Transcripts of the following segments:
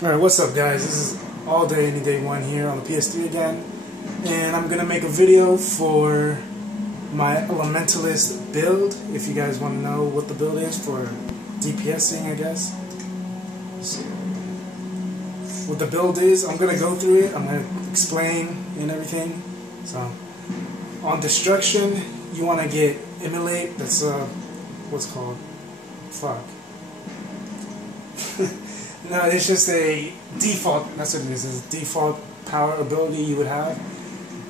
Alright, what's up guys? This is All Day Any Day 1 here on the PS3 again, and I'm gonna make a video for my Elementalist build, if you guys want to know what the build is for DPSing, I guess. So, what the build is, I'm gonna go through it, I'm gonna explain and everything. So, on destruction, you want to get Immolate, that's what's called? Fuck. No, it's just a default, that's what it is, it's a default power ability you would have.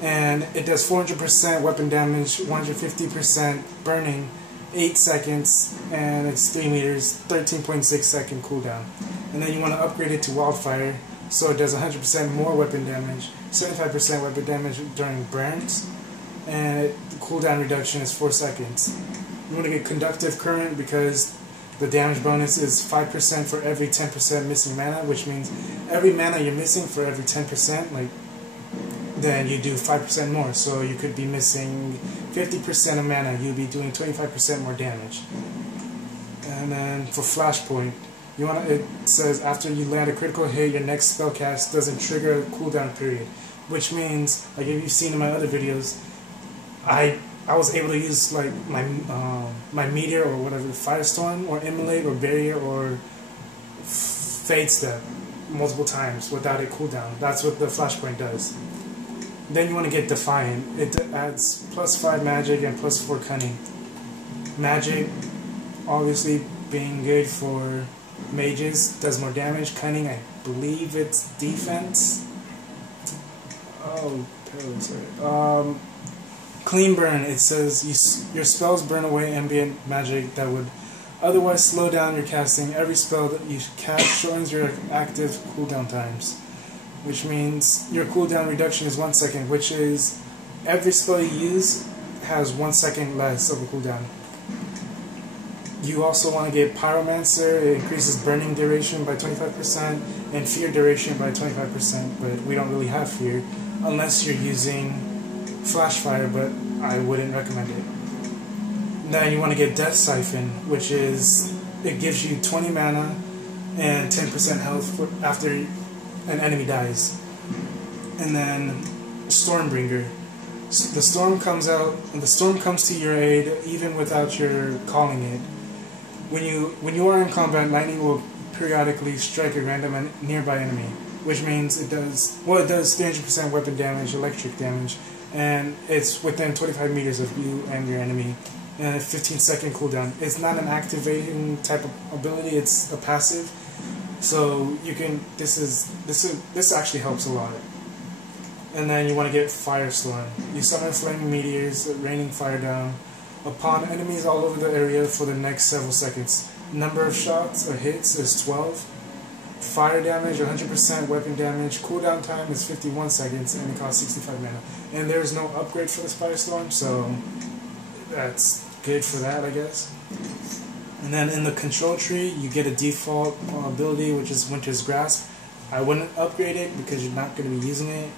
And it does 400% weapon damage, 150% burning, 8 seconds, and it's 3 meters, 13.6 second cooldown. And then you want to upgrade it to Wildfire, so it does 100% more weapon damage, 75% weapon damage during burns, and the cooldown reduction is 4 seconds. You want to get Conductive Current because the damage bonus is 5% for every 10% missing mana, which means every mana you're missing for every 10%, then you do 5% more. So you could be missing 50% of mana, you'll be doing 25% more damage. And then for Flashpoint, it says after you land a critical hit, your next spell cast doesn't trigger a cooldown period, which means, like if you've seen in my other videos, I was able to use like my meteor or whatever, Firestorm or Immolate or Barrier or Fade Step multiple times without a cooldown. That's what the Flashpoint does. Then you want to get Defiant. It adds +5 magic and +4 cunning. Magic, obviously being good for mages, does more damage. Cunning, I believe it's defense. Oh, sorry. Clean Burn, it says your spells burn away ambient magic that would otherwise slow down your casting. Every spell that you cast shortens your active cooldown times, which means your cooldown reduction is 1 second, which is every spell you use has 1 second less of a cooldown. You also want to get Pyromancer. It increases burning duration by 25% and fear duration by 25%, but we don't really have fear unless you're using Flashfire, but I wouldn't recommend it. Then you want to get Death Siphon, which is, it gives you 20 mana and 10% health after an enemy dies. And then Stormbringer. The storm comes out, and the storm comes to your aid even without your calling it. When you are in combat, lightning will periodically strike a random nearby enemy, which means it does 300% weapon damage, electric damage, and it's within 25 meters of you and your enemy, and a 15-second cooldown. It's not an activating type of ability; it's a passive. So you can. This actually helps a lot. And then you want to get Firestorm. You summon flaming meteors, raining fire down upon enemies all over the area for the next several seconds. Number of shots or hits is 12. Fire damage, 100% weapon damage. Cooldown time is 51 seconds, and it costs 65 mana. And there is no upgrade for this Firestorm, so that's good for that, I guess. And then in the control tree, you get a default ability, which is Winter's Grasp. I wouldn't upgrade it because you're not going to be using it.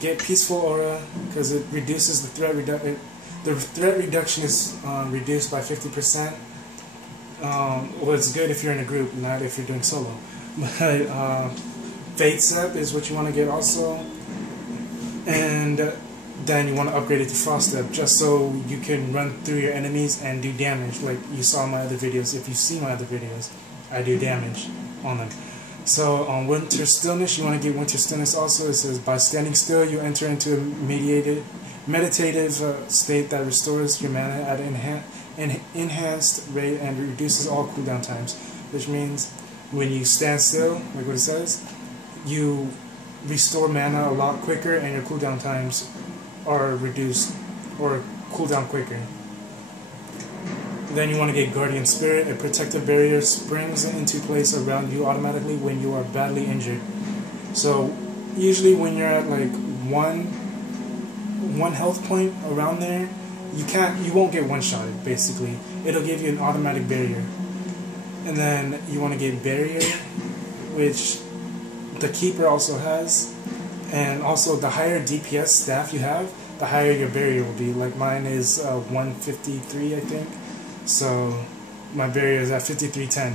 Get Peaceful Aura because it reduces the threat reduction. The threat reduction is reduced by 50%. Well, it's good if you're in a group, not if you're doing solo. But Fade Step is what you want to get also, and then you want to upgrade it to Frost Step just so you can run through your enemies and do damage like you saw in my other videos. If you see my other videos, I do damage on them. So on Winter Stillness, you want to get Winter Stillness also. It says by standing still you enter into a meditative state that restores your mana at an enhanced rate and reduces all cooldown times, which means when you stand still, like what it says, you restore mana a lot quicker and your cooldown times are reduced or cool down quicker. Then you want to get Guardian Spirit. A protective barrier springs into place around you automatically when you are badly injured. So usually when you're at like one health point around there, you won't get one-shotted basically. It'll give you an automatic barrier. And then you want to get Barrier, which the Keeper also has, and also the higher DPS staff you have, the higher your barrier will be. Like mine is 153, I think, so my barrier is at 5310.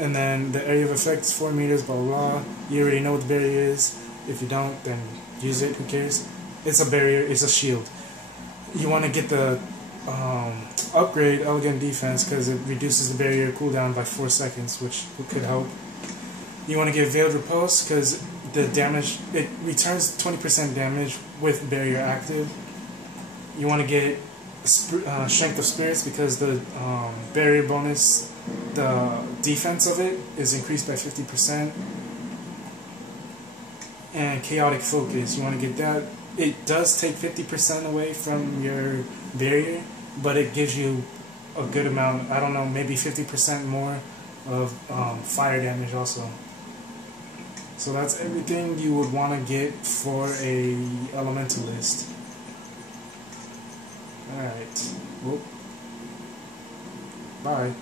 And then the area of effect is 4 meters, blah, blah, blah. You already know what the barrier is. If you don't, then use it, who cares? It's a barrier, it's a shield. You want to get the upgrade Elegant Defense because it reduces the barrier cooldown by 4 seconds, which could help. You want to get Veiled Repulse because the damage, it returns 20% damage with barrier active. You want to get Strength of Spirits because the barrier bonus, the defense of it is increased by 50%. And Chaotic Focus, you want to get that. It does take 50% away from your barrier, but it gives you a good amount, I don't know, maybe 50% more of fire damage also. So that's everything you would want to get for a Elementalist. Alright. Well, bye.